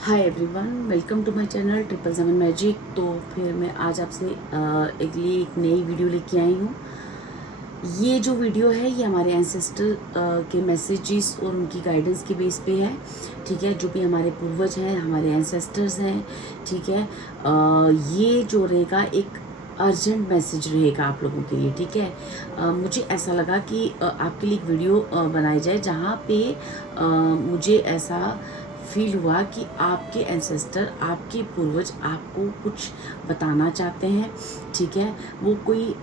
Hi everyone, welcome to my channel 777 magic. तो फिर मैं आज आपसे एक नई वीडियो लेके आई हूँ। ये जो वीडियो है ये हमारे एंसेस्टर के मैसेजेस और उनकी गाइडेंस के बेस पे है। ठीक है, जो भी हमारे पूर्वज हैं, हमारे एंसेस्टर्स हैं। ठीक है, ये जो रहेगा एक अर्जेंट मैसेज रहेगा आप लोगों के लिए। ठीक है, मुझे ऐसा लगा कि आपके लिए एक वीडियो बनाई जाए जहाँ पे मुझे ऐसा फील हुआ कि आपके एंसेस्टर, आपके पूर्वज आपको कुछ बताना चाहते हैं। ठीक है, वो कोई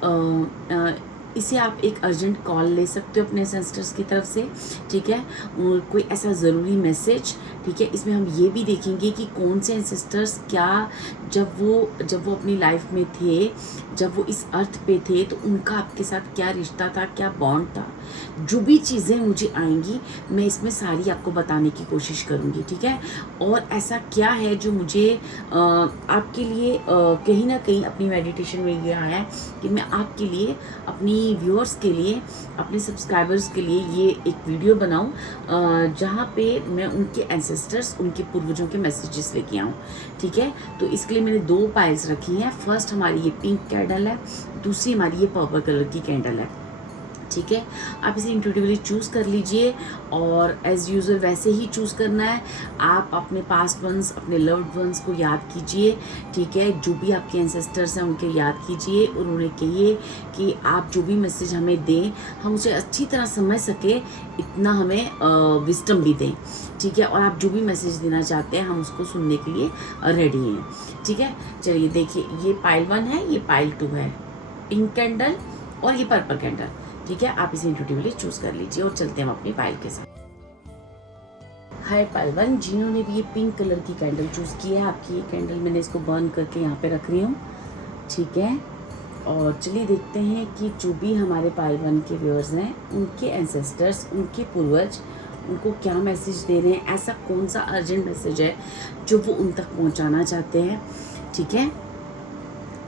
इसे आप एक अर्जेंट कॉल ले सकते हो अपने एंसेस्टर्स की तरफ से। ठीक है, और कोई ऐसा ज़रूरी मैसेज। ठीक है, इसमें हम ये भी देखेंगे कि कौन से एंसेस्टर्स क्या जब वो अपनी लाइफ में थे, जब वो इस अर्थ पे थे, तो उनका आपके साथ क्या रिश्ता था, क्या बॉन्ड था। जो भी चीज़ें मुझे आएंगी मैं इसमें सारी आपको बताने की कोशिश करूँगी। ठीक है, और ऐसा क्या है जो मुझे आपके लिए कहीं ना कहीं अपनी मेडिटेशन में ये आया है कि मैं आपके लिए, अपनी व्यूअर्स के लिए, अपने सब्सक्राइबर्स के लिए ये एक वीडियो बनाऊं जहाँ पे मैं उनके एंसेस्टर्स, उनके पूर्वजों के मैसेजेस लेके आऊँ। ठीक है, तो इसके लिए मैंने 2 पाइल्स रखी हैं। फर्स्ट हमारी ये पिंक कैंडल है, दूसरी हमारी ये पर्पल कलर की कैंडल है। ठीक है, आप इसे इंट्यूटिवली चूज़ कर लीजिए और एज़ यूज़ुअल वैसे ही चूज़ करना है। आप अपने पास्ट वंस, अपने लव्ड वंस को याद कीजिए। ठीक है, जो भी आपके एंसेस्टर्स हैं उनके याद कीजिए और उन्हें कहिए कि आप जो भी मैसेज हमें दें, हम उसे अच्छी तरह समझ सके, इतना हमें विस्डम भी दें। ठीक है, और आप जो भी मैसेज देना चाहते हैं हम उसको सुनने के लिए रेडी हैं। ठीक है, चलिए देखिए, ये पाइल 1 है, ये पाइल 2 है, पिंक कैंडल और ये पर्पल कैंडल। ठीक है, आप इसे इंट्यूटिवली चूज कर लीजिए और चलते हैं हम अपनी पाइल के साथ। हाय पाइल 1, जिन्होंने भी ये पिंक कलर की कैंडल चूज की है, आपकी ये कैंडल मैंने इसको बर्न करके यहाँ पे रख रही हूँ। ठीक है, और चलिए देखते हैं कि जो भी हमारे पाइल 1 के व्यूअर्स हैं, उनके एंसेस्टर्स, उनके पूर्वज उनको क्या मैसेज दे रहे हैं। ऐसा कौन सा अर्जेंट मैसेज है जो वो उन तक पहुँचाना चाहते हैं। ठीक है,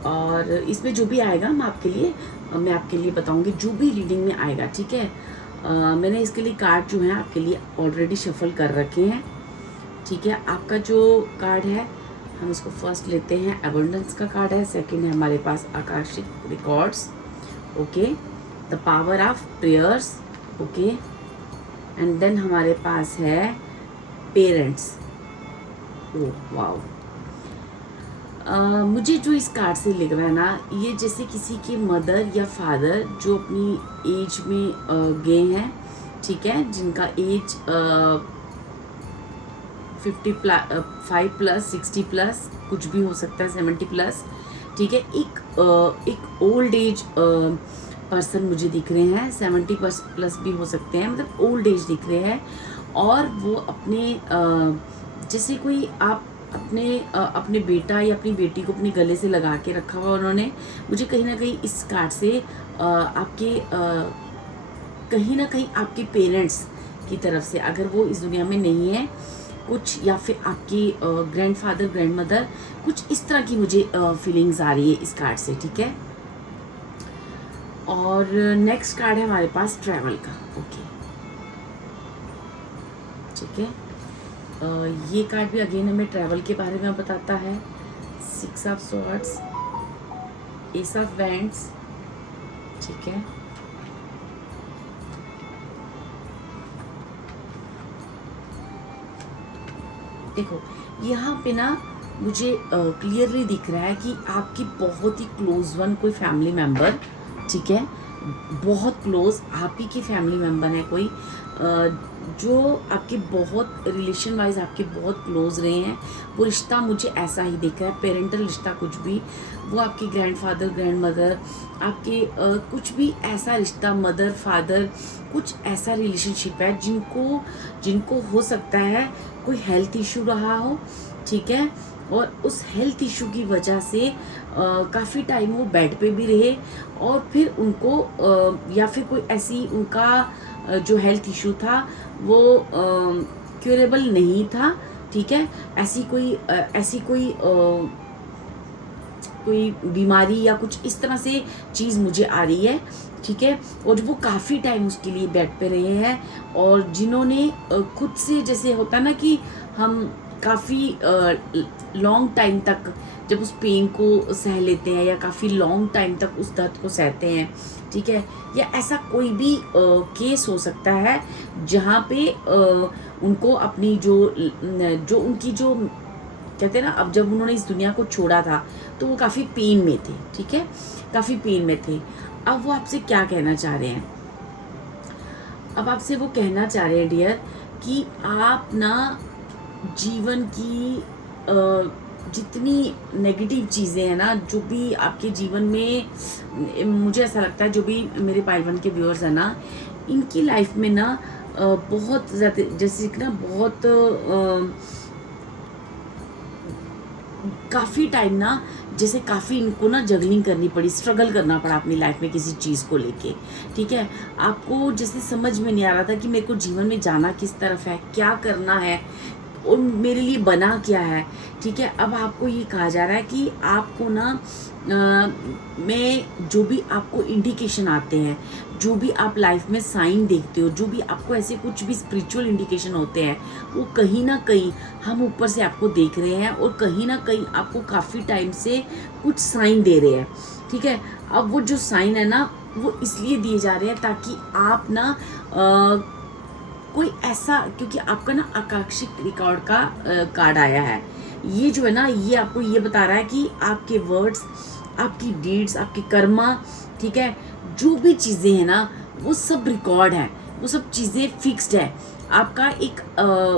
और इसमें जो भी आएगा मैं आपके लिए बताऊंगी, जो भी रीडिंग में आएगा। ठीक है, मैंने इसके लिए कार्ड जो है आपके लिए ऑलरेडी शफल कर रखे हैं। ठीक है, आपका जो कार्ड है, हम इसको फर्स्ट लेते हैं, एबंडेंस का कार्ड है। सेकंड है हमारे पास Akashic records, okay, the power of prayers, okay, and then हमारे पास है पेरेंट्स। ओह वाओ, मुझे जो इस कार्ड से लग रहा है ना, ये जैसे किसी के मदर या फादर जो अपनी एज में गए हैं। ठीक है, जिनका एज 55+, 60+, कुछ भी हो सकता है, 70+। ठीक है, एक ओल्ड एज पर्सन मुझे दिख रहे हैं, 70+ भी हो सकते हैं, मतलब ओल्ड एज दिख रहे हैं। और वो अपने जैसे कोई आप अपने बेटा या अपनी बेटी को अपने गले से लगा के रखा हुआ उन्होंने। मुझे कहीं ना कहीं इस कार्ड से आपके कहीं ना कहीं आपके पेरेंट्स की तरफ से, अगर वो इस दुनिया में नहीं है कुछ, या फिर आपकी ग्रैंडफादर, ग्रैंडमदर, कुछ इस तरह की मुझे फीलिंग्स आ रही है इस कार्ड से। ठीक है, और नेक्स्ट कार्ड है हमारे पास ट्रैवल का। ओके, ठीक है, ये कार्ड भी अगेन हमें ट्रैवल के बारे में बताता है। 6 of swords, S of wands. ठीक है, देखो यहाँ पे ना मुझे क्लियरली दिख रहा है कि आपकी बहुत ही क्लोज वन कोई फैमिली मेम्बर, ठीक है, बहुत क्लोज आप ही की फैमिली मेम्बर है कोई, जो आपके बहुत रिलेशन वाइज आपके बहुत क्लोज रहे हैं। वो रिश्ता मुझे ऐसा ही दिख रहा है, पेरेंटल रिश्ता, कुछ भी, वो आपके ग्रैंडफादर, ग्रैंडमदर, आपके कुछ भी ऐसा रिश्ता, मदर, फादर, कुछ ऐसा रिलेशनशिप है जिनको हो सकता है कोई हेल्थ इशू रहा हो। ठीक है, और उस हेल्थ इशू की वजह से काफ़ी टाइम वो बेड पे भी रहे, और फिर उनको या फिर कोई ऐसी उनका जो हेल्थ इशू था वो क्यूरेबल नहीं था। ठीक है, ऐसी कोई बीमारी या कुछ इस तरह से चीज़ मुझे आ रही है। ठीक है, और वो काफ़ी टाइम उसके लिए बेड पे रहे हैं, और जिन्होंने खुद से, जैसे होता ना कि हम काफ़ी लॉन्ग टाइम तक जब उस पेन को सह लेते हैं या काफ़ी लॉन्ग टाइम तक उस दर्द को सहते हैं, ठीक है, या ऐसा कोई भी केस हो सकता है जहाँ पे उनको अपनी जो उनकी जो कहते हैं ना, अब जब उन्होंने इस दुनिया को छोड़ा था तो वो काफ़ी पेन में थे, ठीक है, काफ़ी पेन में थे। अब वो आपसे क्या कहना चाह रहे हैं? अब आपसे वो कहना चाह रहे हैं डियर कि आप ना जीवन की जितनी नेगेटिव चीज़ें हैं ना, जो भी आपके जीवन में, मुझे ऐसा लगता है जो भी मेरे पाइल वन के व्यूअर्स हैं ना, इनकी लाइफ में ना बहुत ज़्यादा, जैसे कि ना बहुत काफ़ी टाइम ना, जैसे काफ़ी इनको ना जगलिंग करनी पड़ी, स्ट्रगल करना पड़ा अपनी लाइफ में किसी चीज़ को लेके, ठीक है। आपको जैसे समझ में नहीं आ रहा था कि मेरे को जीवन में जाना किस तरफ है, क्या करना है और मेरे लिए बना क्या है, ठीक है। अब आपको ये कहा जा रहा है कि आपको ना मैं जो भी आपको इंडिकेशन आते हैं, जो भी आप लाइफ में साइन देखते हो, जो भी आपको ऐसे कुछ भी स्पिरिचुअल इंडिकेशन होते हैं, वो कहीं ना कहीं हम ऊपर से आपको देख रहे हैं और कहीं ना कहीं आपको काफ़ी टाइम से कुछ साइन दे रहे हैं, ठीक है। अब वो जो साइन है ना, वो इसलिए दिए जा रहे हैं ताकि आप ना कोई ऐसा, क्योंकि आपका ना आकांक्षिक रिकॉर्ड का कार्ड आया है, ये जो है ना, ये आपको ये बता रहा है कि आपके वर्ड्स, आपकी डीड्स, आपके कर्मा, ठीक है, जो भी चीज़ें हैं ना, वो सब रिकॉर्ड है, वो सब चीज़ें फिक्स्ड है। आपका एक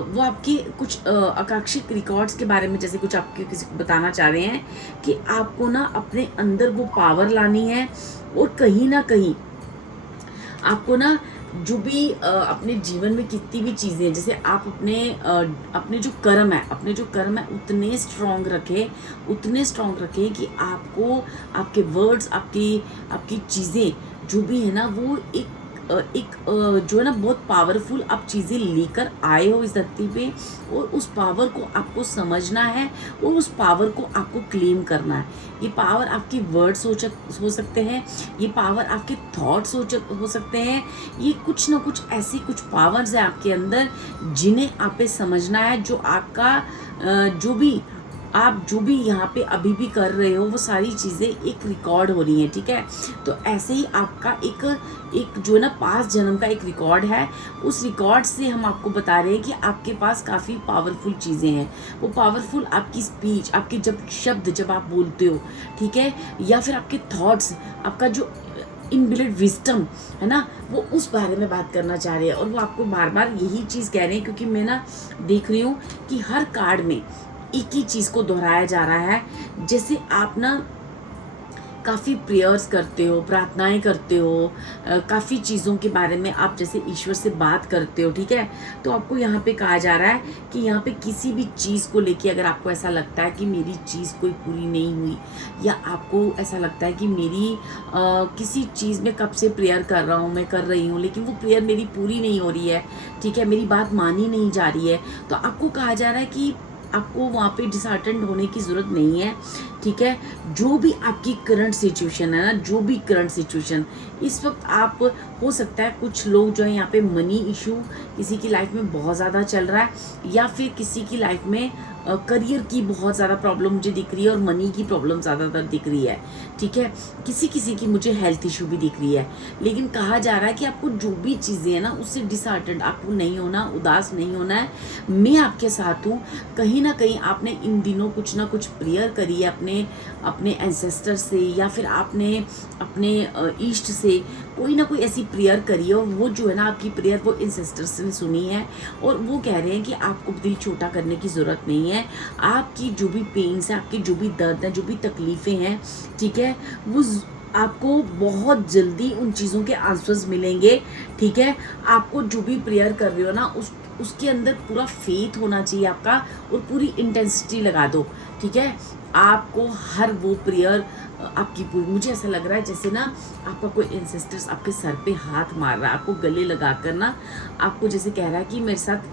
वो आपके कुछ आकांक्षिक रिकॉर्ड्स के बारे में जैसे कुछ आपके किसी को बताना चाह रहे हैं कि आपको ना अपने अंदर वो पावर लानी है और कहीं ना कहीं आपको ना जो भी अपने जीवन में कितनी भी चीज़ें हैं, जैसे आप अपने जो कर्म है उतने स्ट्रॉन्ग रखें कि आपको आपके वर्ड्स, आपकी चीज़ें जो भी है ना, वो एक जो है ना, बहुत पावरफुल आप चीज़ें लेकर आए हो इस धरती पे, और उस पावर को आपको समझना है और उस पावर को आपको क्लेम करना है। ये पावर आपके वर्ड्स हो सकते हैं, ये पावर आपके थॉट्स हो सकते हैं, ये कुछ ना कुछ ऐसी कुछ पावर्स है आपके अंदर जिन्हें आपे समझना है, जो आपका आप जो भी यहाँ पे अभी भी कर रहे हो, वो सारी चीज़ें एक रिकॉर्ड हो रही हैं, ठीक है। तो ऐसे ही आपका एक जो है ना, 5 जन्म का एक रिकॉर्ड है, उस रिकॉर्ड से हम आपको बता रहे हैं कि आपके पास काफ़ी पावरफुल चीज़ें हैं। वो पावरफुल आपकी स्पीच, आपके जब आप बोलते हो, ठीक है, या फिर आपके थॉट्स, आपका जो इनबिल्ट विजडम है ना, वो उस बारे में बात करना चाह रहे हैं। और वो आपको बार बार यही चीज़ कह रहे हैं, क्योंकि मैं ना देख रही हूँ कि हर कार्ड में एक ही चीज़ को दोहराया जा रहा है। जैसे आप ना काफ़ी प्रेयर्स करते हो, प्रार्थनाएं करते हो, काफ़ी चीज़ों के बारे में आप जैसे ईश्वर से बात करते हो, ठीक है। तो आपको यहाँ पे कहा जा रहा है कि यहाँ पे किसी भी चीज़ को लेके अगर आपको ऐसा लगता है कि मेरी चीज़ कोई पूरी नहीं हुई, या आपको ऐसा लगता है कि मेरी किसी चीज़ में कब से प्रेयर कर रहा हूँ, मैं कर रही हूँ, लेकिन वो प्रेयर मेरी पूरी नहीं हो रही है, ठीक है, मेरी बात मानी नहीं जा रही है, तो आपको कहा जा रहा है कि आपको वहाँ पे डिसहार्टेंड होने की ज़रूरत नहीं है, ठीक है। जो भी आपकी करंट सिचुएशन है ना, जो भी करंट सिचुएशन इस वक्त आप, हो सकता है कुछ लोग जो है यहाँ पे मनी इशू किसी की लाइफ में बहुत ज़्यादा चल रहा है, या फिर किसी की लाइफ में करियर की बहुत ज़्यादा प्रॉब्लम मुझे दिख रही है और मनी की प्रॉब्लम ज़्यादातर दिख रही है, ठीक है। किसी की मुझे हेल्थ इशू भी दिख रही है, लेकिन कहा जा रहा है कि आपको जो भी चीज़ें हैं ना, उससे डिसहार्टेंड आपको नहीं होना, उदास नहीं होना है। मैं आपके साथ हूँ। कहीं ना कहीं आपने इन दिनों कुछ ना कुछ प्रेयर करी है अपने एंसेस्टर से, या फिर आपने अपने ईस्ट से कोई ना कोई ऐसी प्रेयर करी है, और वो जो है ना, आपकी प्रेयर वो एंसेस्टर्स ने सुनी है, और वो कह रहे हैं कि आपको दिल छोटा करने की ज़रूरत नहीं है। आपकी जो भी पेन्स है, आपके जो भी दर्द है, जो भी तकलीफ़ें हैं, ठीक है, वो आपको बहुत जल्दी उन चीज़ों के आंसर्स मिलेंगे, ठीक है। आपको जो भी प्रेयर कर रहे हो ना, उसके अंदर पूरा फेथ होना चाहिए आपका, और पूरी इंटेंसिटी लगा दो, ठीक है। आपको हर वो प्रेयर आपकी पूरी, मुझे ऐसा लग रहा है जैसे ना आपका कोई एंसेस्टर्स आपके सर पे हाथ मार रहा है, आपको गले लगा कर ना, आपको जैसे कह रहा है कि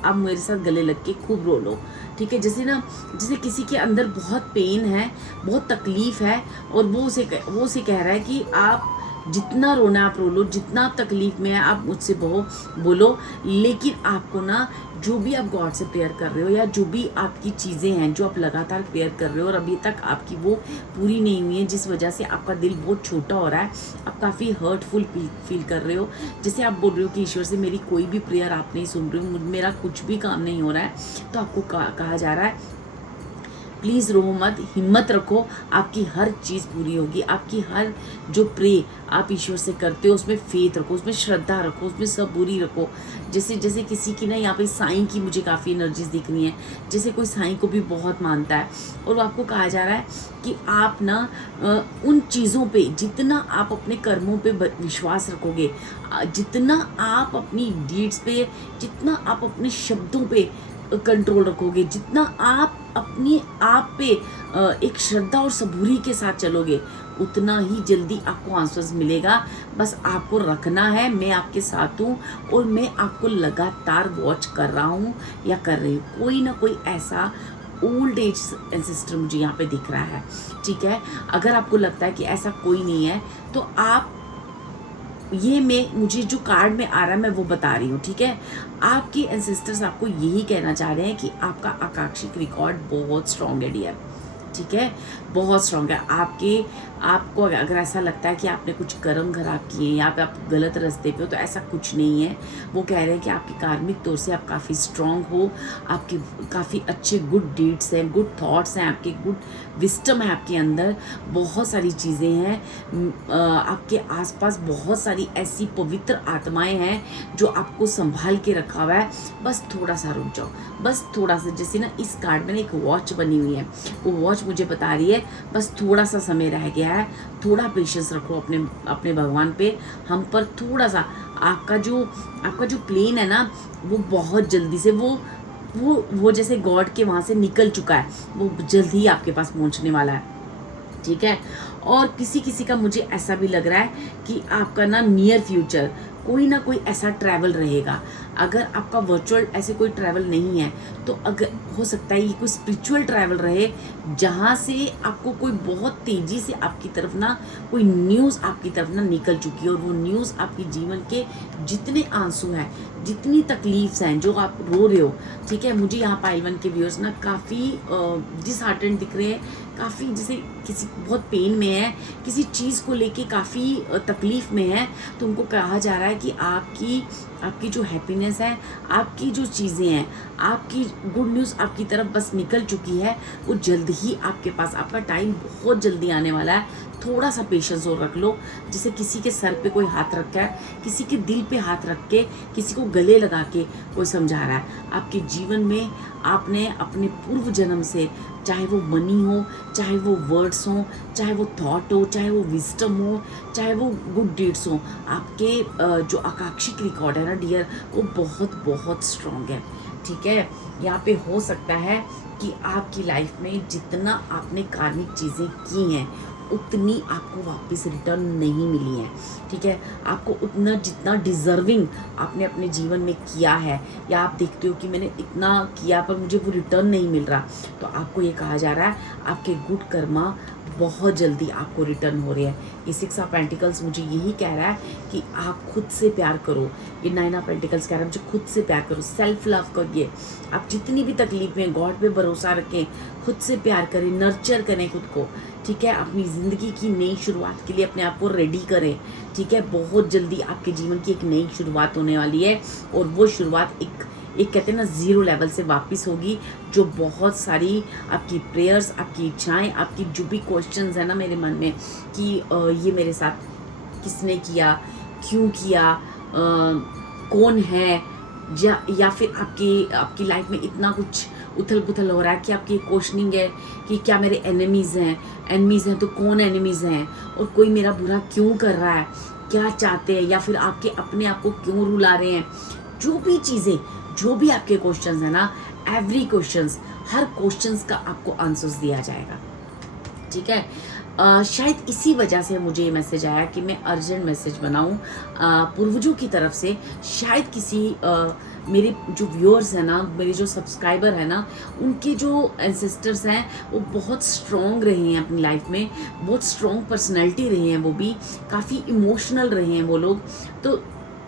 आप मेरे साथ गले लग के खूब रो लो, ठीक है। जैसे किसी के अंदर बहुत पेन है, बहुत तकलीफ़ है, और वो उसे कह रहा है कि आप जितना रोना आप रो लो, जितना आप तकलीफ में है आप मुझसे बोलो, लेकिन आपको ना जो भी आप गॉड से प्रेयर कर रहे हो या जो भी आपकी चीज़ें हैं जो आप लगातार प्रेयर कर रहे हो और अभी तक आपकी वो पूरी नहीं हुई है, जिस वजह से आपका दिल बहुत छोटा हो रहा है, आप काफ़ी हर्टफुल फील कर रहे हो, जैसे आप बोल रहे हो कि ईश्वर से मेरी कोई भी प्रेयर आप नहीं सुन रहे हो, मेरा कुछ भी काम नहीं हो रहा है, तो आपको कहा जा रहा है प्लीज़ रो मत, हिम्मत रखो, आपकी हर चीज़ पूरी होगी। आपकी हर जो प्रे आप ईश्वर से करते हो उसमें फेथ रखो, उसमें श्रद्धा रखो, उसमें सबूरी रखो। जैसे किसी की ना यहाँ पे साईं की मुझे काफ़ी एनर्जीज दिख रही हैं, जैसे कोई साईं को भी बहुत मानता है और वो आपको कहा जा रहा है कि आप ना उन चीज़ों पे जितना आप अपने कर्मों पे विश्वास रखोगे, जितना आप अपनी डीड्स पे, जितना आप अपने शब्दों पे कंट्रोल रखोगे, जितना आप अपने आप पे एक श्रद्धा और सबूरी के साथ चलोगे, उतना ही जल्दी आपको आंसर्स मिलेगा। बस आपको रखना है, मैं आपके साथ हूँ और मैं आपको लगातार वॉच कर रहा हूँ या कर रही हूँ। कोई ना कोई ऐसा ओल्ड एज एंसेस्टर मुझे यहाँ पे दिख रहा है, ठीक है। अगर आपको लगता है कि ऐसा कोई नहीं है तो आप मुझे जो कार्ड में आ रहा है मैं वो बता रही हूँ, ठीक है। आपके एंसेस्टर्स आपको यही कहना चाह रहे हैं कि आपका आकाशिक रिकॉर्ड बहुत स्ट्रॉन्ग है डियर, ठीक है, बहुत स्ट्रॉन्ग है। आपको अगर ऐसा लगता है कि आपने कुछ कर्म खराब किए या पे आप गलत रास्ते पे हो, तो ऐसा कुछ नहीं है। वो कह रहे हैं कि आपकी कार्मिक तौर से आप काफ़ी स्ट्रॉन्ग हो, आपके काफ़ी अच्छे गुड डीड्स हैं, गुड थॉट्स हैं, आपके गुड विस्टम है आपके अंदर, बहुत सारी चीज़ें हैं। आपके आसपास बहुत सारी ऐसी पवित्र आत्माएं हैं जो आपको संभाल के रखा हुआ है। बस थोड़ा सा रुक जाओ, बस थोड़ा सा, जैसे ना इस कार्ड में ना एक वॉच बनी हुई है, वो वॉच मुझे बता रही है बस थोड़ा सा समय रह गया है, थोड़ा पेशेंस रखो अपने भगवान पे, हम पर थोड़ा सा। आपका जो प्लेन है ना वो बहुत जल्दी से वो जैसे गॉड के वहाँ से निकल चुका है, वो जल्द ही आपके पास पहुँचने वाला है, ठीक है। और किसी का मुझे ऐसा भी लग रहा है कि आपका ना नियर फ्यूचर कोई ना कोई ऐसा ट्रैवल रहेगा। अगर आपका वर्चुअल ऐसे कोई ट्रैवल नहीं है तो अगर हो सकता है ये कोई स्पिरिचुअल ट्रैवल रहे, जहाँ से आपको कोई बहुत तेज़ी से आपकी तरफ ना कोई न्यूज़ आपकी तरफ ना निकल चुकी है, और वो न्यूज़ आपके जीवन के जितने आंसू हैं, जितनी तकलीफ्स हैं, जो आप रो रहे हो, ठीक है। मुझे यहाँ पाइल वन के व्यूअर्स ना काफ़ी डिसहार्टेंड दिख रहे हैं, काफ़ी जैसे किसी बहुत पेन में है, किसी चीज़ को लेके काफ़ी तकलीफ़ में है, तो उनको कहा जा रहा है कि आपकी जो हैप्पीनेस है, आपकी जो चीज़ें हैं, आपकी गुड न्यूज़ आपकी तरफ बस निकल चुकी है, वो जल्द ही आपके पास, आपका टाइम बहुत जल्दी आने वाला है। थोड़ा सा पेशेंस और रख लो। जैसे किसी के सर पे कोई हाथ रखा है, किसी के दिल पे हाथ रख के, किसी को गले लगा के कोई समझा रहा है। आपके जीवन में आपने अपने पूर्व जन्म से, चाहे वो मनी हो, चाहे वो वर्ड्स हो, चाहे वो थॉट हो, चाहे वो विजडम हो, चाहे वो गुड डीड्स हो, आपके जो आकांक्षिक रिकॉर्ड है ना डियर, वो बहुत बहुत स्ट्रॉन्ग है, ठीक है। यहाँ पे हो सकता है कि आपकी लाइफ में जितना आपने कार्मिक चीज़ें की हैं उतनी आपको वापस रिटर्न नहीं मिली है, ठीक है। आपको उतना जितना डिज़र्विंग आपने अपने जीवन में किया है, या आप देखते हो कि मैंने इतना किया पर मुझे वो रिटर्न नहीं मिल रहा, तो आपको ये कहा जा रहा है आपके गुड कर्मा बहुत जल्दी आपको रिटर्न हो रहे हैं। ये 6 ऑफ पेंटिकल्स मुझे यही कह रहा है कि आप खुद से प्यार करो। ये 9 ऑफ पेंटिकल्स कह रहा है मुझे खुद से प्यार करो, सेल्फ लव करिए। आप जितनी भी तकलीफ में गॉड पे भरोसा रखें, खुद से प्यार करें, नर्चर करें खुद को, ठीक है। अपनी ज़िंदगी की नई शुरुआत के लिए अपने आप को रेडी करें, ठीक है। बहुत जल्दी आपके जीवन की एक नई शुरुआत होने वाली है, और वो शुरुआत एक कहते हैं ना 0 लेवल से वापस होगी, जो बहुत सारी आपकी प्रेयर्स, आपकी इच्छाएं, आपकी जो भी क्वेश्चंस है ना मेरे मन में कि ये मेरे साथ किसने किया, क्यों किया, कौन है, या फिर आपकी लाइफ में इतना कुछ उथल पुथल हो रहा है कि आपकी क्वेश्चनिंग है कि क्या मेरे एनिमीज़ हैं तो कौन एनिमीज़ हैं, और कोई मेरा बुरा क्यों कर रहा है, क्या चाहते हैं, या फिर आपके अपने आप को क्यों रुला रहे हैं। जो भी चीज़ें, जो भी आपके क्वेश्चंस हैं ना, एवरी क्वेश्चंस, हर क्वेश्चंस का आपको आंसर्स दिया जाएगा, ठीक है। शायद इसी वजह से मुझे ये मैसेज आया कि मैं अर्जेंट मैसेज बनाऊं पूर्वजों की तरफ से। शायद किसी मेरे जो व्यूअर्स हैं ना, मेरे जो सब्सक्राइबर हैं ना, उनके जो एंसेस्टर्स हैं वो बहुत स्ट्रॉन्ग रहे हैं अपनी लाइफ में, बहुत स्ट्रॉन्ग पर्सनैलिटी रहे हैं, वो भी काफ़ी इमोशनल रहे हैं वो लोग। तो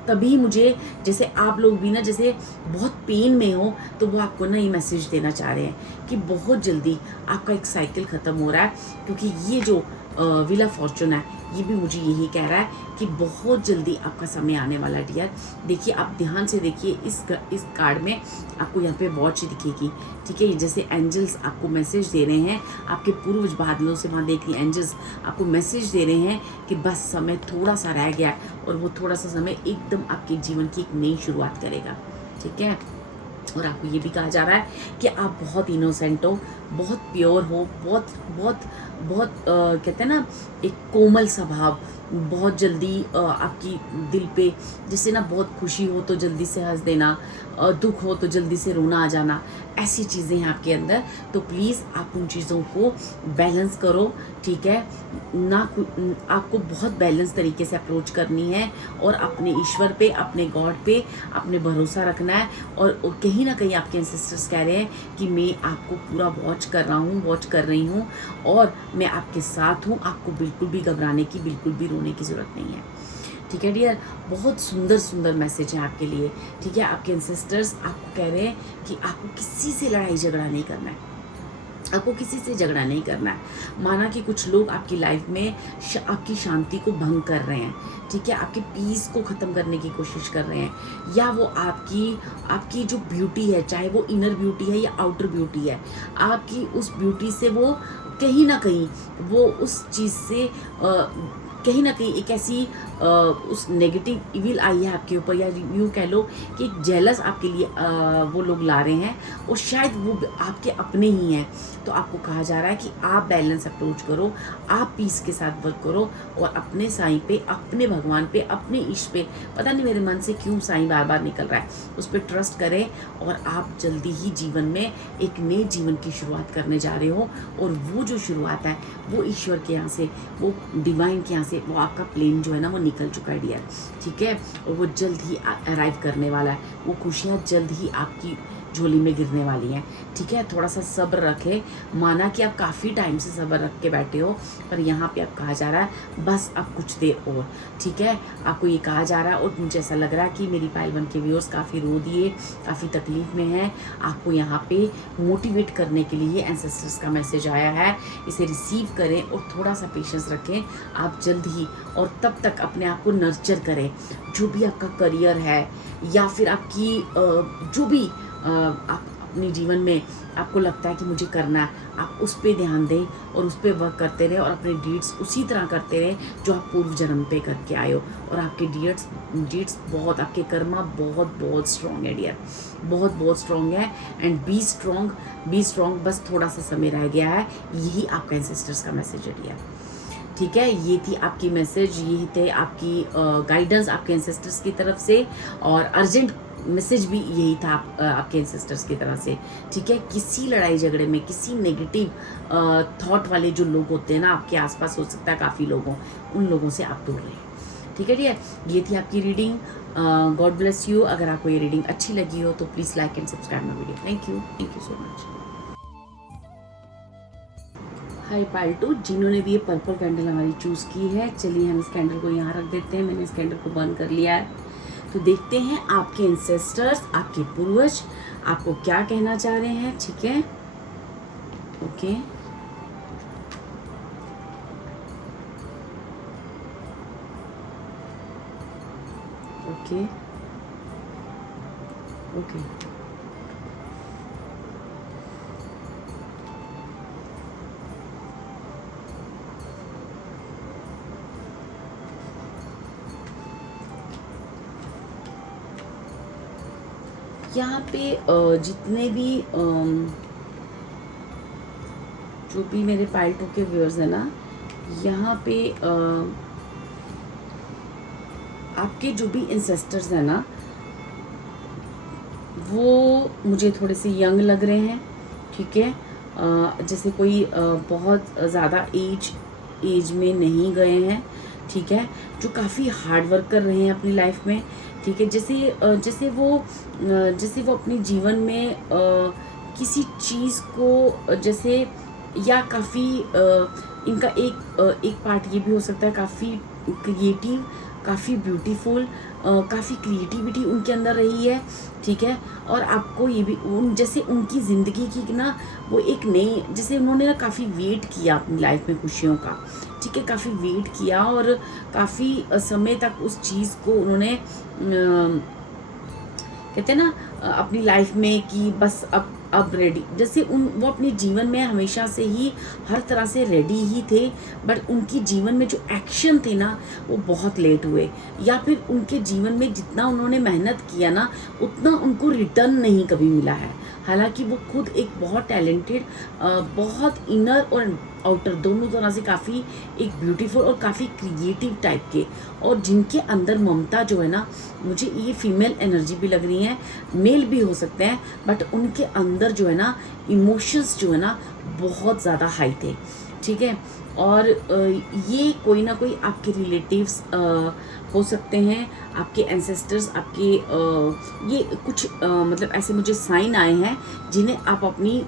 तभी मुझे, जैसे आप लोग भी ना जैसे बहुत पेन में हो, तो वो आपको ना ये मैसेज देना चाह रहे हैं कि बहुत जल्दी आपका एक साइकिल ख़त्म हो रहा है। क्योंकि ये जो व्हील ऑफ फॉर्चून है, ये भी मुझे यही कह रहा है कि बहुत जल्दी आपका समय आने वाला है डियर। देखिए, आप ध्यान से देखिए, इस कार्ड में आपको यहाँ पे वॉच दिखेगी, ठीक है। जैसे एंजल्स आपको मैसेज दे रहे हैं, आपके पूर्वज बादलों से वहाँ देखिए एंजल्स आपको मैसेज दे रहे हैं कि बस समय थोड़ा सा रह गया है, और वो थोड़ा सा समय एकदम आपके जीवन की एक नई शुरुआत करेगा, ठीक है। और आपको ये भी कहा जा रहा है कि आप बहुत इनोसेंट हो, बहुत प्योर हो, बहुत बहुत बहुत कहते हैं ना, एक कोमल स्वभाव। बहुत जल्दी आपकी दिल पे जैसे ना बहुत खुशी हो तो जल्दी से हंस देना, दुख हो तो जल्दी से रोना आ जाना, ऐसी चीज़ें हैं आपके अंदर। तो प्लीज़ आप उन चीज़ों को बैलेंस करो, ठीक है ना। आपको बहुत बैलेंस तरीके से अप्रोच करनी है, और अपने ईश्वर पे, अपने गॉड पे अपने भरोसा रखना है। और कहीं ना कहीं आपके एंसेस्टर्स कह रहे हैं कि मैं आपको पूरा वॉच कर रहा हूँ, वॉच कर रही हूँ, और मैं आपके साथ हूँ। आपको बिल्कुल भी घबराने की, बिल्कुल भी रोने की ज़रूरत नहीं है, ठीक है डियर। बहुत सुंदर सुंदर मैसेज है आपके लिए, ठीक है। आपके एंसेस्टर्स आपको कह रहे हैं कि आपको किसी से लड़ाई झगड़ा नहीं करना है, आपको किसी से झगड़ा नहीं करना है। माना कि कुछ लोग आपकी लाइफ में आपकी शांति को भंग कर रहे हैं, ठीक है, आपके पीस को ख़त्म करने की कोशिश कर रहे हैं, या वो आपकी जो ब्यूटी है, चाहे वो इनर ब्यूटी है या आउटर ब्यूटी है, आपकी उस ब्यूटी से वो कहीं ना कहीं वो उस चीज़ से कहीं ना कहीं एक ऐसी उस नेगेटिव इविल आई है आपके ऊपर, या यूँ कह लो कि एक जेलस आपके लिए वो लोग ला रहे हैं, और शायद वो आपके अपने ही हैं। तो आपको कहा जा रहा है कि आप बैलेंस अप्रोच करो, आप पीस के साथ वर्क करो, और अपने साईं पे, अपने भगवान पे, अपने ईश्वर पे, पता नहीं मेरे मन से क्यों साईं बार बार निकल रहा है, उस पर ट्रस्ट करें, और आप जल्दी ही जीवन में एक नए जीवन की शुरुआत करने जा रहे हो। और वो जो शुरुआत है वो ईश्वर के यहाँ से, वो डिवाइन के यहाँ से, वो आपका प्लेन जो है ना वो निकल चुका है डियर, ठीक है। और वो जल्द ही अराइव करने वाला है, वो खुशियाँ जल्द ही आपकी झोली में गिरने वाली हैं, ठीक है। थोड़ा सा सब्र रखें। माना कि आप काफ़ी टाइम से सब्र रख के बैठे हो, पर यहाँ पे अब कहा जा रहा है बस अब कुछ देर और, ठीक है। आपको ये कहा जा रहा है, और मुझे ऐसा लग रहा है कि मेरी पायल 1 के व्यूअर्स काफ़ी रो दिए, काफ़ी तकलीफ में हैं। आपको यहाँ पे मोटिवेट करने के लिए एंसेस्टर्स का मैसेज आया है, इसे रिसीव करें और थोड़ा सा पेशेंस रखें। आप जल्द ही, और तब तक अपने आप को नर्चर करें। जो भी आपका करियर है, या फिर आपकी जो भी आप अपने जीवन में आपको लगता है कि मुझे करना है, आप उस पर ध्यान दें और उस पर वर्क करते रहें, और अपने डीड्स उसी तरह करते रहें जो आप पूर्व जन्म पे करके आए हो। और आपके डीड्स बहुत, आपके कर्मा बहुत बहुत स्ट्रॉन्ग है डियर, बहुत बहुत स्ट्रॉन्ग है। एंड बी स्ट्रॉन्ग, बस थोड़ा सा समय रह गया है। यही आपका एंसेस्टर्स का मैसेज है डियर, ठीक है। ये थी आपकी मैसेज, ये थे आपकी गाइडेंस आपके एंसेस्टर्स की तरफ से, और अर्जेंट मैसेज भी यही था आपके एंसेस्टर्स की तरफ से, ठीक है। किसी लड़ाई झगड़े में, किसी नेगेटिव थॉट वाले जो लोग होते हैं ना, आपके आसपास हो सकता है काफ़ी लोगों, उन लोगों से आप दूर रहें, ठीक है डियर। ये थी आपकी रीडिंग। God bless you. अगर आपको ये रीडिंग अच्छी लगी हो तो please like and subscribe my video. Thank you so much. Hi पाल्टू, जिन्होंने भी ये पर्पल कैंडल हमारी चूज़ की है, चलिए हम इस कैंडल को यहाँ रख देते हैं। मैंने इस कैंडल को बंद कर लिया है। तो देखते हैं आपके एंसेस्टर्स, आपके पूर्वज आपको क्या कहना चाह रहे हैं, ठीक है। Okay, okay, okay. यहाँ पे जितने भी जो भी मेरे पाइल 2 के व्यूअर्स हैं ना, यहाँ पे आपके जो भी एंसेस्टर्स हैं ना, वो मुझे थोड़े से यंग लग रहे हैं, ठीक है। जैसे कोई बहुत ज़्यादा एज एज में नहीं गए हैं, ठीक है, जो काफ़ी हार्ड वर्क कर रहे हैं अपनी लाइफ में, ठीक है। जैसे वो अपने जीवन में किसी चीज़ को जैसे, या काफ़ी इनका एक पार्ट ये भी हो सकता है, काफ़ी क्रिएटिव, काफ़ी ब्यूटीफुल, काफ़ी क्रिएटिविटी उनके अंदर रही है, ठीक है। और आपको ये भी जैसे उनकी ज़िंदगी की ना वो एक नई, जैसे उन्होंने ना काफ़ी वेट किया अपनी लाइफ में खुशियों का, ठीक है, काफ़ी वेट किया और काफ़ी समय तक उस चीज़ को उन्होंने कहते हैं ना अपनी लाइफ में कि बस अब रेडी, जैसे वो अपने जीवन में हमेशा से ही हर तरह से रेडी ही थे, बट उनकी जीवन में जो एक्शन थे ना वो बहुत लेट हुए, या फिर उनके जीवन में जितना उन्होंने मेहनत किया ना उतना उनको रिटर्न नहीं कभी मिला है। हालांकि वो खुद एक बहुत टैलेंटेड, बहुत इनर और आउटर दोनों तरह से काफ़ी एक ब्यूटीफुल और काफ़ी क्रिएटिव टाइप के, और जिनके अंदर ममता जो है ना, मुझे ये फीमेल एनर्जी भी लग रही है, मेल भी हो सकते हैं, बट उनके अंदर जो है ना इमोशंस जो है ना बहुत ज़्यादा हाई थे, ठीक है। और ये कोई ना कोई आपके रिलेटिव्स हो सकते हैं, आपके एंसेस्टर्स, आपके ये कुछ मतलब ऐसे मुझे साइन आए हैं जिन्हें आप अपनी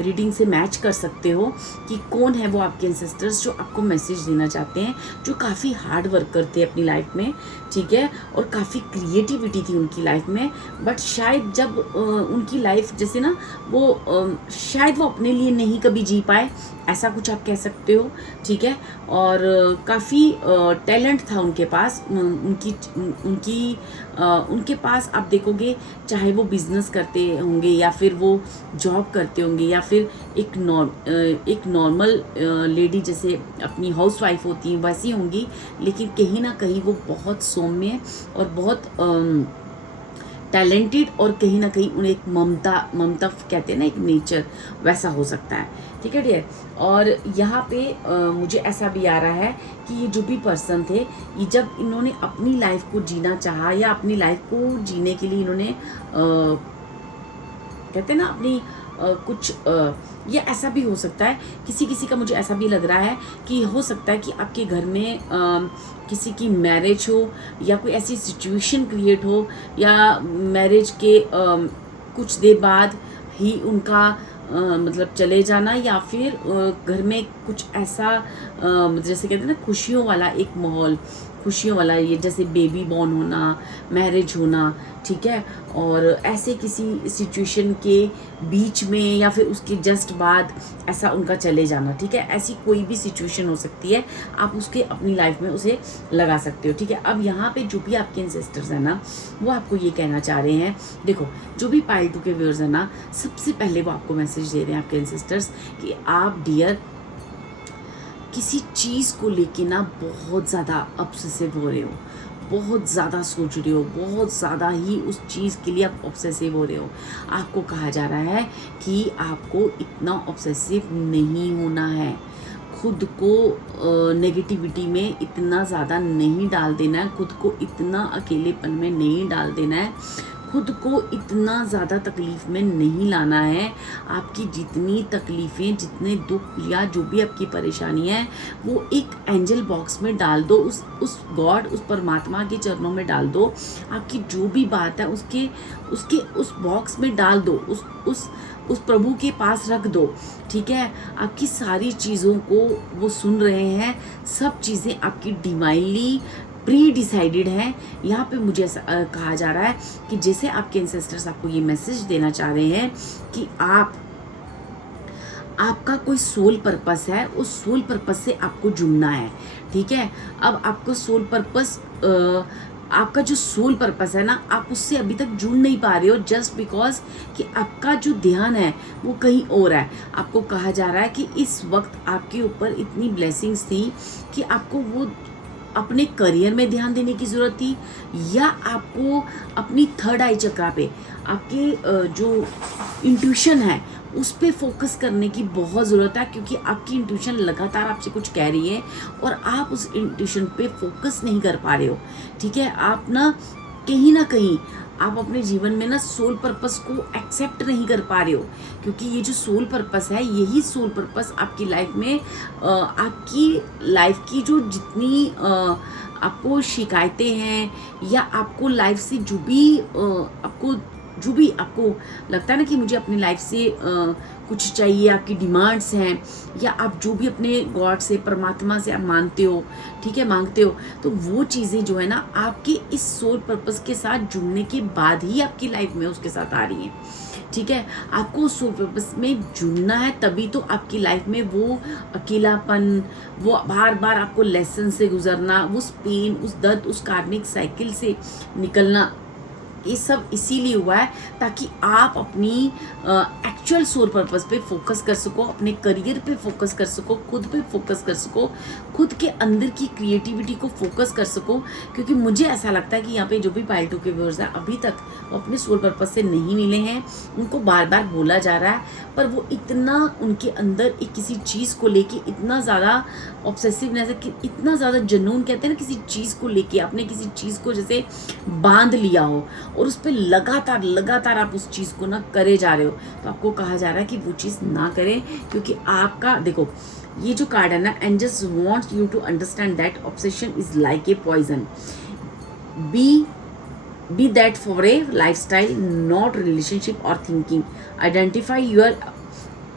रीडिंग से मैच कर सकते हो कि कौन है वो आपके एंसेस्टर्स जो आपको मैसेज देना चाहते हैं, जो काफ़ी हार्ड वर्क करते हैं अपनी लाइफ में, ठीक है, और काफ़ी क्रिएटिविटी थी उनकी लाइफ में, बट शायद जब उनकी लाइफ जैसे ना वो शायद वो अपने लिए नहीं कभी जी पाए, ऐसा कुछ आप कह सकते हो, ठीक है। और काफ़ी टैलेंट था उनके पास, उनके पास आप देखोगे, चाहे वो बिजनेस करते होंगे या फिर वो जॉब करते होंगे, या फिर एक नॉर्मल लेडी जैसे अपनी हाउस वाइफ होती हैं वैसी होंगी, लेकिन कहीं ना कहीं वो बहुत सौम्य और बहुत टैलेंटेड, और कहीं ना कहीं उन्हें एक ममता कहते हैं ना, एक नेचर वैसा हो सकता है, ठीक है डियर। और यहाँ पे मुझे ऐसा भी आ रहा है कि ये जो भी पर्सन थे, ये जब इन्होंने अपनी लाइफ को जीना चाहा, या अपनी लाइफ को जीने के लिए इन्होंने कहते हैं ना अपनी कुछ या ऐसा भी हो सकता है, किसी का मुझे ऐसा भी लग रहा है कि हो सकता है कि आपके घर में किसी की मैरिज हो, या कोई ऐसी सिचुएशन क्रिएट हो, या मैरिज के कुछ देर बाद ही उनका मतलब चले जाना, या फिर घर में कुछ ऐसा जैसे कहते हैं ना खुशियों वाला एक माहौल, खुशियों वाला, ये जैसे बेबी बॉर्न होना, मैरिज होना, ठीक है, और ऐसे किसी सिचुएशन के बीच में या फिर उसके जस्ट बाद ऐसा उनका चले जाना, ठीक है, ऐसी कोई भी सिचुएशन हो सकती है, आप उसके अपनी लाइफ में उसे लगा सकते हो, ठीक है। अब यहाँ पे जो भी आपके एंसेस्टर्स हैं ना, वो आपको ये कहना चाह रहे हैं, देखो जो भी पाइल 2 के व्यूअर्स हैं ना, सबसे पहले वो आपको मैसेज दे रहे हैं आपके एंसेस्टर्स कि आप डियर किसी चीज़ को लेके ना बहुत ज़्यादा ऑब्सेसिव हो रहे हो, बहुत ज़्यादा सोच रहे हो, बहुत ज़्यादा ही उस चीज़ के लिए आप ऑब्सेसिव हो रहे हो। आपको कहा जा रहा है कि आपको इतना ऑब्सेसिव नहीं होना है, खुद को नेगेटिविटी में इतना ज़्यादा नहीं डाल देना है, खुद को इतना अकेलेपन में नहीं डाल देना है, खुद को इतना ज़्यादा तकलीफ़ में नहीं लाना है। आपकी जितनी तकलीफ़ें, जितने दुख या जो भी आपकी परेशानी है, वो एक एंजल बॉक्स में डाल दो, उस गॉड, उस परमात्मा के चरणों में डाल दो। आपकी जो भी बात है उसके उस बॉक्स में डाल दो, उस प्रभु के पास रख दो, ठीक है। आपकी सारी चीज़ों को वो सुन रहे हैं, सब चीज़ें आपकी डिवाइनली प्री डिसाइडेड है। यहाँ पे मुझे ऐसा कहा जा रहा है कि जैसे आपके एंसेस्टर्स आपको ये मैसेज देना चाह रहे हैं कि आपका कोई सोल पर्पस है, उस सोल पर्पस से आपको जुड़ना है, ठीक है। अब आपको सोल पर्पस आपका जो सोल पर्पस है ना, आप उससे अभी तक जुड़ नहीं पा रहे हो, जस्ट बिकॉज कि आपका जो ध्यान है वो कहीं और है। आपको कहा जा रहा है कि इस वक्त आपके ऊपर इतनी ब्लेसिंग्स थी कि आपको वो अपने करियर में ध्यान देने की ज़रूरत थी, या आपको अपनी थर्ड आई चक्रा पे, आपके जो इंट्यूशन है उस पे फोकस करने की बहुत ज़रूरत है, क्योंकि आपकी इंट्यूशन लगातार आपसे कुछ कह रही है और आप उस इंट्यूशन पे फोकस नहीं कर पा रहे हो, ठीक है। आप ना कहीं आप अपने जीवन में ना सोल पर्पस को एक्सेप्ट नहीं कर पा रहे हो, क्योंकि ये जो सोल पर्पस है, यही सोल पर्पस आपकी लाइफ में आपकी लाइफ की जो जितनी आपको शिकायतें हैं, या आपको लाइफ से जो भी आपको लगता है ना कि मुझे अपनी लाइफ से कुछ चाहिए, आपकी डिमांड्स हैं, या आप जो भी अपने गॉड से, परमात्मा से आप मानते हो, ठीक है, मांगते हो, तो वो चीज़ें जो है ना आपके इस सोल पर्पस के साथ जुड़ने के बाद ही आपकी लाइफ में उसके साथ आ रही हैं। ठीक है, आपको उस सोल पर्पस में जुड़ना है, तभी तो आपकी लाइफ में वो अकेलापन, वो बार बार आपको लेसन से गुजरना, उस पेन, उस दर्द, उस कार्मिक साइकिल से निकलना, ये सब इसीलिए हुआ है ताकि आप अपनी एक्चुअल सोल पर्पस पे फोकस कर सको, अपने करियर पे फोकस कर सको, खुद पे फोकस कर सको, खुद के अंदर की क्रिएटिविटी को फोकस कर सको। क्योंकि मुझे ऐसा लगता है कि यहाँ पे जो भी पाइल 2 के व्यूअर्स हैं अभी तक वो अपने सोल पर्पस से नहीं मिले हैं, उनको बार बार बोला जा रहा है, पर वो इतना उनके अंदर एक किसी चीज़ को लेके इतना ज़्यादा ऑब्सेसिवनेस है, इतना ज़्यादा जुनून, कहते हैं ना, किसी चीज़ को लेके आपने किसी चीज़ को जैसे बांध लिया हो और उस पर लगातार आप उस चीज़ को ना करे जा रहे हो, तो आपको कहा जा रहा है कि वो चीज़ ना करें। क्योंकि आपका देखो, ये जो कार्ड है ना, angels wants you to understand that obsession is like a poison, be that for a lifestyle, not relationship or thinking. Identify your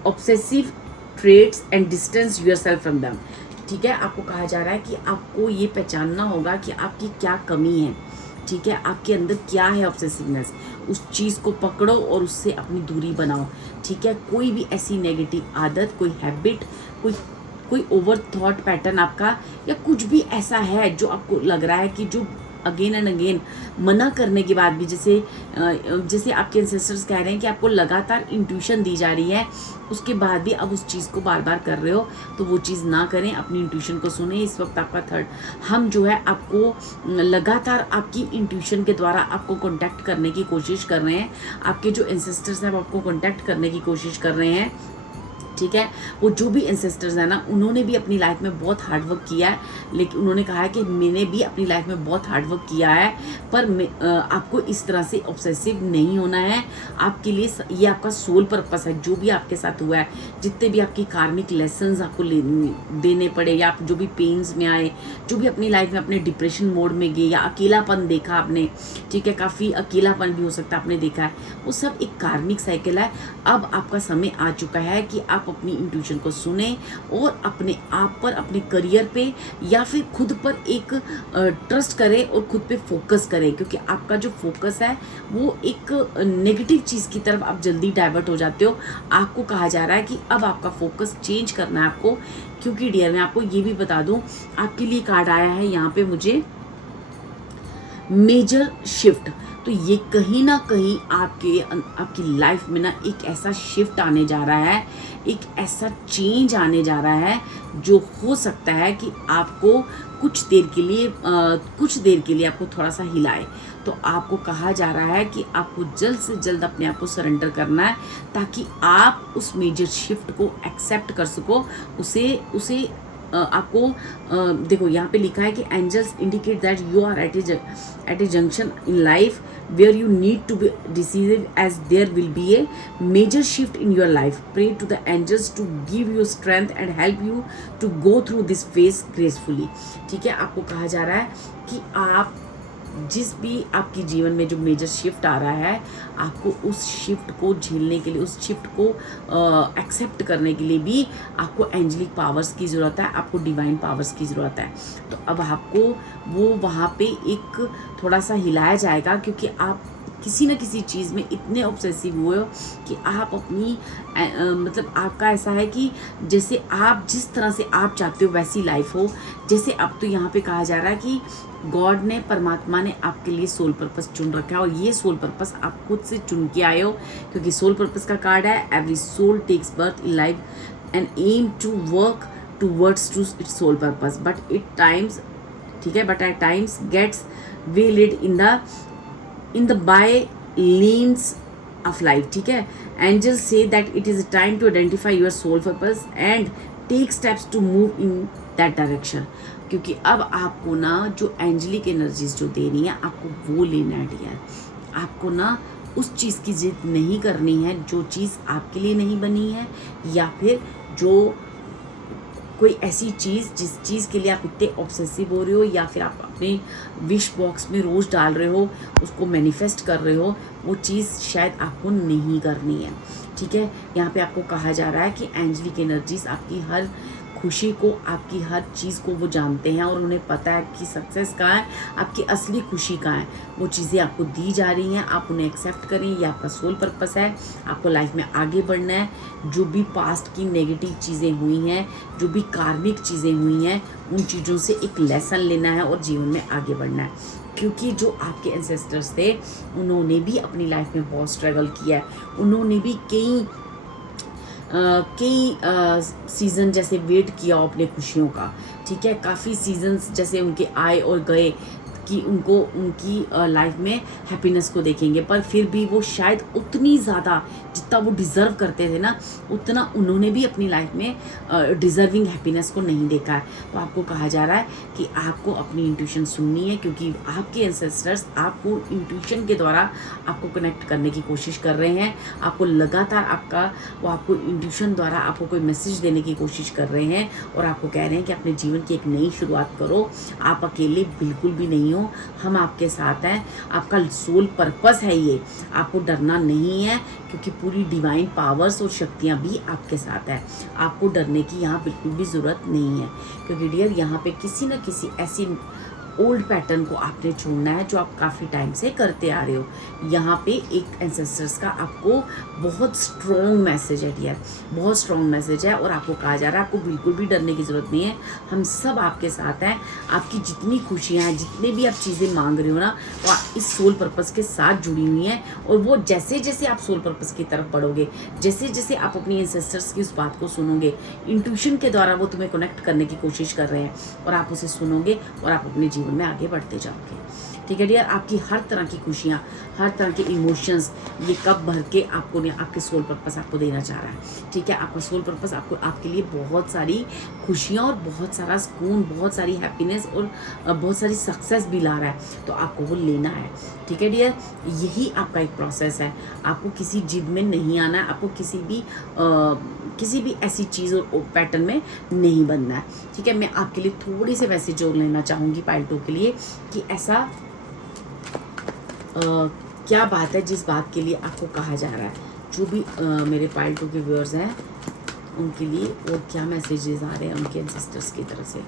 obsessive traits and distance yourself from them. ठीक है, आपको कहा जा रहा है कि आपको ये पहचानना होगा कि आपकी क्या कमी है, ठीक है, आपके अंदर क्या है ऑब्सेसिवनेस, उस चीज़ को पकड़ो और उससे अपनी दूरी बनाओ। ठीक है, कोई भी ऐसी नेगेटिव आदत, कोई हैबिट, कोई ओवर थॉट पैटर्न आपका, या कुछ भी ऐसा है जो आपको लग रहा है कि जो अगेन एंड अगेन मना करने के बाद भी, जैसे आपके एंसेस्टर्स कह रहे हैं कि आपको लगातार इंट्यूशन दी जा रही है, उसके बाद भी अब उस चीज़ को बार बार कर रहे हो, तो वो चीज़ ना करें, अपनी इंट्यूशन को सुने। इस वक्त आपका थर्ड हम जो है आपको लगातार आपकी इंट्यूशन के द्वारा आपको कॉन्टैक्ट करने की कोशिश कर रहे हैं, आपके जो एंसेस्टर्स हैं वो आपको कॉन्टैक्ट करने की कोशिश कर रहे हैं। ठीक है, वो जो भी एंसेस्टर्स हैं ना, उन्होंने भी अपनी लाइफ में बहुत हार्ड वर्क किया है, लेकिन उन्होंने कहा है कि मैंने भी अपनी लाइफ में बहुत हार्ड वर्क किया है, पर आपको इस तरह से ऑब्सेसिव नहीं होना है। आपके लिए ये आपका सोल पर्पस है, जो भी आपके साथ हुआ है, जितने भी आपकी कार्मिक लेसन्स आपको देने पड़े, या आप जो भी पेन्स में आए, जो भी अपनी लाइफ में अपने डिप्रेशन मोड में गए, या अकेलापन देखा आपने, ठीक है, काफ़ी अकेलापन भी हो सकता है आपने देखा है, वो सब एक कार्मिक साइकिल है। अब आपका समय आ चुका है कि आप अपनी इंट्यूशन को सुने और अपने आप पर, अपने करियर पे, या फिर खुद पर एक ट्रस्ट करें और खुद पे फोकस करें। क्योंकि आपका जो फोकस है वो एक नेगेटिव चीज़ की तरफ आप जल्दी डाइवर्ट हो जाते हो। आपको कहा जा रहा है कि अब आपका फोकस चेंज करना है आपको। क्योंकि डियर, मैं आपको ये भी बता दूं, आपके लिए कार्ड आया है यहाँ पे मुझे मेजर शिफ्ट। तो ये कहीं ना कहीं आपकी लाइफ में ना एक ऐसा शिफ्ट आने जा रहा है, एक ऐसा चेंज आने जा रहा है, जो हो सकता है कि आपको कुछ देर के लिए आपको थोड़ा सा हिलाए। तो आपको कहा जा रहा है कि आपको जल्द से जल्द अपने आप को सरेंडर करना है, ताकि आप उस मेजर शिफ्ट को एक्सेप्ट कर सको, उसे आपको देखो, यहाँ पे लिखा है कि angels indicate that you are at a junction in life where you need to be decisive, as there will be a major shift in your life. Pray to the angels to give you strength and help you to go through this phase gracefully. ठीक है, आपको कहा जा रहा है कि आप जिस भी आपकी जीवन में जो मेजर शिफ्ट आ रहा है, आपको उस शिफ्ट को झेलने के लिए, उस शिफ्ट को एक्सेप्ट करने के लिए भी आपको एंजेलिक पावर्स की ज़रूरत है, आपको डिवाइन पावर्स की ज़रूरत है। तो अब आपको वो वहाँ पे एक थोड़ा सा हिलाया जाएगा, क्योंकि आप किसी न किसी चीज़ में इतने ऑब्सेसिव हुए हो कि आप अपनी मतलब आपका ऐसा है कि जैसे आप जिस तरह से आप चाहते हो वैसी लाइफ हो। जैसे अब तो यहाँ पे कहा जा रहा है कि गॉड ने, परमात्मा ने आपके लिए सोल पर्पस चुन रखा है, और ये सोल पर्पस आप खुद से चुन के आए हो। क्योंकि सोल पर्पस का कार्ड है, every soul takes birth in life and aim to work towards to its soul purpose, but at times gets veiled in the by lanes of life. ठीक है, angels say that it is time to identify your soul purpose and take steps to move in that direction. क्योंकि अब आपको ना जो angelic energies जो दे रही है, आपको वो लेना है डियर। आपको ना उस चीज़ की जिद नहीं करनी है जो चीज़ आपके लिए नहीं बनी है, या फिर जो कोई ऐसी चीज़ जिस चीज़ के लिए आप इतने ऑब्सेसिव हो रहे हो, या फिर आप अपने विश बॉक्स में रोज़ डाल रहे हो, उसको मैनिफेस्ट कर रहे हो, वो चीज़ शायद आपको नहीं करनी है। ठीक है, यहाँ पे आपको कहा जा रहा है कि एंजेलिक एनर्जीज आपकी हर खुशी को, आपकी हर चीज़ को वो जानते हैं और उन्हें पता है कि सक्सेस कहाँ है, आपकी असली खुशी कहाँ है। वो चीज़ें आपको दी जा रही हैं, आप उन्हें एक्सेप्ट करें। ये आपका सोल पर्पस है, आपको लाइफ में आगे बढ़ना है। जो भी पास्ट की नेगेटिव चीज़ें हुई हैं, जो भी कार्मिक चीज़ें हुई हैं, उन चीज़ों से एक लेसन लेना है और जीवन में आगे बढ़ना है। क्योंकि जो आपके एंसेस्टर्स थे, उन्होंने भी अपनी लाइफ में बहुत स्ट्रगल किया है। उन्होंने भी कई सीज़न जैसे वेट किया अपने खुशियों का। ठीक है, काफ़ी सीजन्स जैसे उनके आए और गए कि उनको उनकी लाइफ में हैप्पीनेस को देखेंगे, पर फिर भी वो शायद उतनी ज़्यादा जितना वो डिज़र्व करते थे ना, उतना उन्होंने भी अपनी लाइफ में डिज़र्विंग हैप्पीनेस को नहीं देखा है। तो आपको कहा जा रहा है कि आपको अपनी इंट्यूशन सुननी है, क्योंकि आपके एंसेस्टर्स आपको इंट्यूशन के द्वारा आपको कनेक्ट करने की कोशिश कर रहे हैं। आपको लगातार आपको इंट्यूशन द्वारा आपको कोई मैसेज देने की कोशिश कर रहे हैं और आपको कह रहे हैं कि अपने जीवन की एक नई शुरुआत करो। आप अकेले बिल्कुल भी नहीं हो, हम आपके साथ हैं। आपका सोल पर्पस है ये, आपको डरना नहीं है, क्योंकि पूरी डिवाइन पावर्स और शक्तियाँ भी आपके साथ है। आपको डरने की यहाँ बिल्कुल भी ज़रूरत नहीं है, क्योंकि डियर यहाँ पे किसी न किसी ऐसी ओल्ड पैटर्न को आपने छोड़ना है जो आप काफ़ी टाइम से करते आ रहे हो। यहाँ पे एक एंसेस्टर्स का आपको बहुत स्ट्रॉन्ग मैसेज है डियर, बहुत स्ट्रॉन्ग मैसेज है। और आपको कहा जा रहा है आपको बिल्कुल भी डरने की ज़रूरत नहीं है, हम सब आपके साथ हैं। आपकी जितनी खुशियाँ हैं, जितने भी आप चीज़ें मांग रहे हो ना, वो इस सोल पर्पस के साथ जुड़ी हुई हैं। और वो जैसे जैसे आप सोल पर्पस की तरफ बढ़ोगे, जैसे जैसे आप अपनी एंसेस्टर्स की उस बात को सुनोगे, इंट्यूशन के द्वारा वो तुम्हें कनेक्ट करने की कोशिश कर रहे हैं, और आप उसे सुनोगे और आप अपने जीवन में आगे बढ़ते जाओगे। ठीक है डियर, आपकी हर तरह की खुशियाँ, हर तरह के इमोशंस, ये कब भर के आपको आपके सोल पर्पस आपको देना चाह रहा है। ठीक है, आपका सोल पर्पस आपको आपके लिए बहुत सारी खुशियाँ और बहुत सारा सुकून, बहुत सारी हैप्पीनेस और बहुत सारी सक्सेस भी ला रहा है, तो आपको वो लेना है। ठीक है डियर, यही आपका एक प्रोसेस है। आपको किसी जिद में नहीं आना है, आपको किसी भी ऐसी चीज़ और पैटर्न में नहीं बनना है। ठीक है, मैं आपके लिए थोड़ी से मैसेज जोड़ लेना चाहूँगी पाइल 2 के लिए कि ऐसा क्या बात है जिस बात के लिए आपको कहा जा रहा है। जो भी मेरे पाइल 2 के व्यूअर्स हैं उनके लिए और क्या मैसेजेस आ रहे हैं उनके एंसेस्टर्स की तरफ से।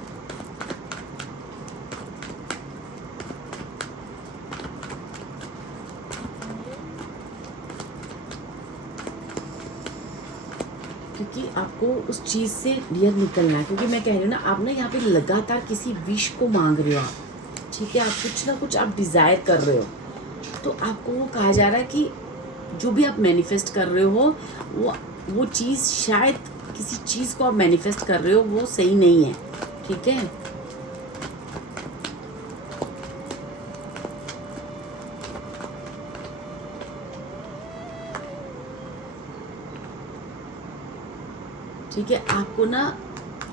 क्योंकि आपको उस चीज़ से डियर निकलना है, क्योंकि मैं कह रही हूँ ना, आप ना यहाँ पे लगातार किसी विश को मांग रहे हो आप। ठीक है, आप कुछ ना कुछ आप डिज़ायर कर रहे हो, तो आपको वो कहा जा रहा है कि जो भी आप मैनिफेस्ट कर रहे हो, वो चीज़, शायद किसी चीज़ को आप मैनिफेस्ट कर रहे हो वो सही नहीं है। ठीक है, ठीक है, आपको ना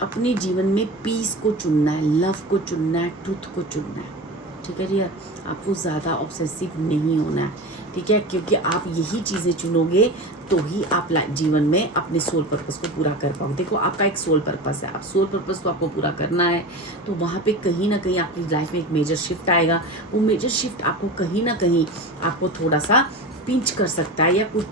अपने जीवन में पीस को चुनना है, लव को चुनना है, ट्रुथ को चुनना है। ठीक है डियर, आपको ज़्यादा ऑब्सेसिव नहीं होना है। ठीक है, क्योंकि आप यही चीज़ें चुनोगे तो ही आप जीवन में अपने सोल पर्पस को पूरा कर पाओगे। देखो, आपका एक सोल पर्पस है, आप सोल पर्पस को आपको पूरा करना है, तो वहाँ पे कहीं ना कहीं आपकी लाइफ में एक मेजर शिफ्ट आएगा। वो मेजर शिफ्ट आपको कहीं ना कहीं आपको थोड़ा सा पिंच कर सकता है या कुछ।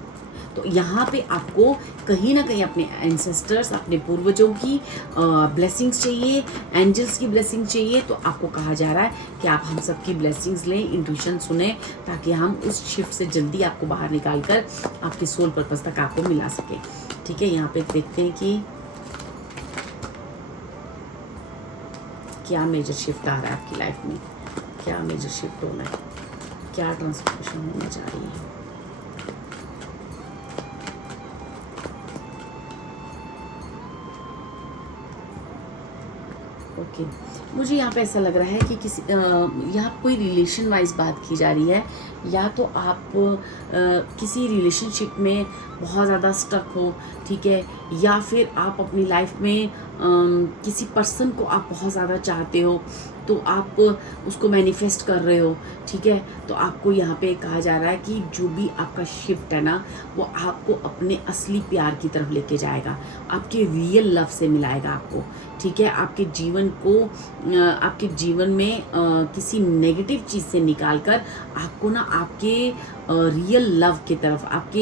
तो यहाँ पे आपको कहीं ना कहीं अपने एंसेस्टर्स, अपने पूर्वजों की ब्लेसिंग्स चाहिए, एंजल्स की ब्लेसिंग चाहिए। तो आपको कहा जा रहा है कि आप हम सब की ब्लेसिंग्स लें, इंट्यूशन सुने, ताकि हम उस शिफ्ट से जल्दी आपको बाहर निकाल कर आपके सोल पर्पस तक आपको मिला सके। ठीक है, यहाँ पे देखते हैं कि क्या मेजर शिफ्ट आ रहा है आपकी लाइफ में, क्या मेजर शिफ्ट होना है, क्या ट्रांसफॉर्मेशन होने जा रही है। ओके, मुझे यहाँ पे ऐसा लग रहा है कि किसी यहाँ कोई रिलेशन वाइज बात की जा रही है, या तो आप किसी रिलेशनशिप में बहुत ज़्यादा स्टक हो। ठीक है, या फिर आप अपनी लाइफ में किसी पर्सन को आप बहुत ज़्यादा चाहते हो तो आप उसको मैनिफेस्ट कर रहे हो, ठीक है, तो आपको यहाँ पे कहा जा रहा है कि जो भी आपका शिफ्ट है ना वो आपको अपने असली प्यार की तरफ लेके जाएगा, आपके रियल लव से मिलाएगा आपको, ठीक है, आपके आपके जीवन में किसी नेगेटिव चीज़ से निकाल कर आपको ना आपके रियल लव की तरफ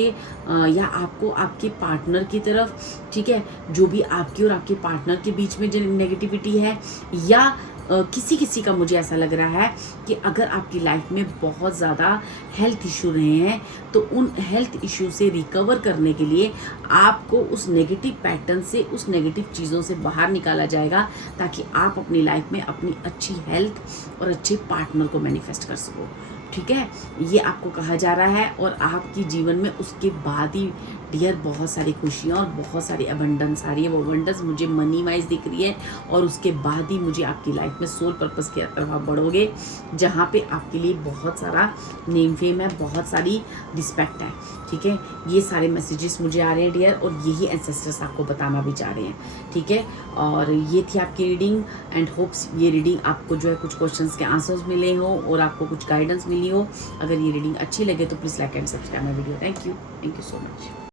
या आपको आपके पार्टनर की तरफ, ठीक है, जो भी आपकी और आपके पार्टनर के बीच में जो नेगेटिविटी है या किसी का मुझे ऐसा लग रहा है कि अगर आपकी लाइफ में बहुत ज़्यादा हेल्थ इशू रहे हैं तो उन हेल्थ इशू से रिकवर करने के लिए आपको उस नेगेटिव पैटर्न से, उस नेगेटिव चीज़ों से बाहर निकाला जाएगा ताकि आप अपनी लाइफ में अपनी अच्छी हेल्थ और अच्छे पार्टनर को मैनिफेस्ट कर सको, ठीक है, ये आपको कहा जा रहा है। और आपकी जीवन में उसके बाद ही डियर बहुत सारी खुशियाँ और बहुत सारी अबंडेंस आ रही है। वो अबंडेंस मुझे मनी वाइज दिख रही है और उसके बाद ही मुझे आपकी लाइफ में सोल पर्पस की तरफ आप बढ़ोगे जहाँ पे आपके लिए बहुत सारा नेम फेम है, बहुत सारी रिस्पेक्ट है, ठीक है, ये सारे मैसेजेस मुझे आ रहे हैं डियर और यही एंसेस्टर्स आपको बताना भी चाह रहे हैं, ठीक है। और ये थी आपकी रीडिंग एंड होप्स ये रीडिंग आपको जो है कुछ क्वेश्चंस के आंसर्स मिले हो और आपको कुछ गाइडेंस मिली हो। अगर ये रीडिंग अच्छी लगे तो please like and subscribe my video. Thank you so much.